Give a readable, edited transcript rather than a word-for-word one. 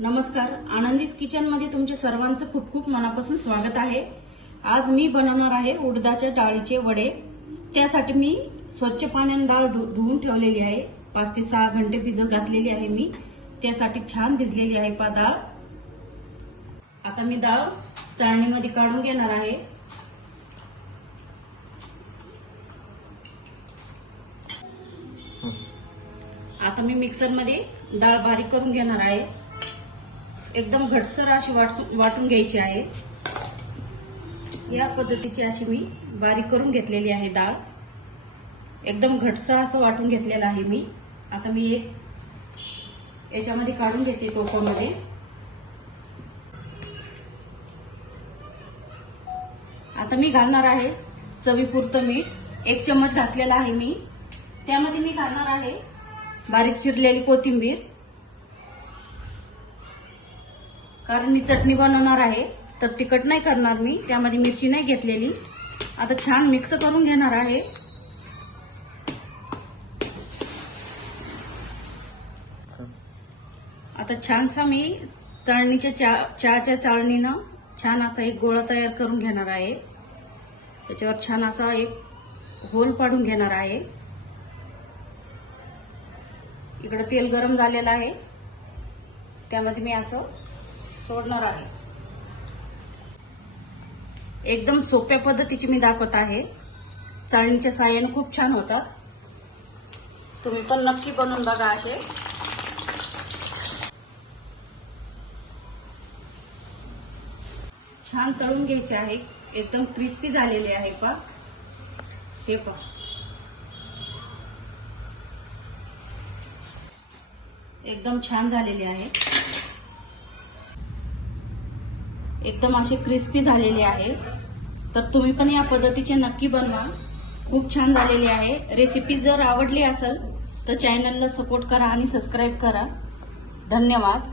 नमस्कार, आनंदीज किचन मध्ये तुमचे सर्वांचं खूप खूप मनापासून स्वागत आहे। आज मी बनवणार आहे उडदाच्या डाळीचे वडे। त्यासाठी मी स्वच्छ पाण्याने डाळ धुवून ठेवलेली आहे। 5 ते 6 घंटे भिजत घातलेली आहे मी। त्यासाठी छान भिजलेली आहे डाळ। आता मी डाळ चाळणीमध्ये काढून घेणार आहे। आता मी मिक्सर मध्ये डाळ बारीक करून घेणार आहे। एकदम घटसर अशी वाटून घ्यायची आहे। या पद्धतीची अशी मी बारीक करून घेतलेली आहे डाळ। एकदम घटसर असं वाटून घेतलेलं आहे मी। आता मी एक याच्यामध्ये काढून घेते टोपामध्ये। आता मी घालणार आहे चवीपुरतं मीठ। 1 चम्मच घातलेला आहे मी। त्यामध्ये मी घालणार आहे बारीक चिरलेली कोथिंबीर, कारण मी चटणी बनवणार आहे तर तिखट नाही करणार मी, त्यामध्ये मिरची नाही घेतलेली। आता छान मिक्स करून घेणार आहे। आता छानसा मी चहाच्या चाळणीनं छान असा एक गोळा तयार करून घेणार आहे। त्याच्यावर छान असा एक होल पाडून घेणार आहे। इकडे तेल गरम झालेलं आहे, त्यामध्ये मी असं सोडणार आहे। एकदम सोप्या पद्धतीची मी दाखवत आहे। चाळणीच्या साहाय्याने खूप छान होतात। तुम्ही पण नक्की बनवून बघा असे। छान तळून घ्यायचे आहे। एकदम क्रिस्पी झालेले आहे पहा, हे पहा। एकदम छान झालेले आहे। एकदम असे क्रिस्पी झालेले आहे। तर तुम्ही पण या पद्धतीचे नक्की बनवा। खूप छान झालेली आहे। रेसिपी जर आवडली असेल तर चॅनलला सपोर्ट करा आणि सबस्क्राईब करा। धन्यवाद।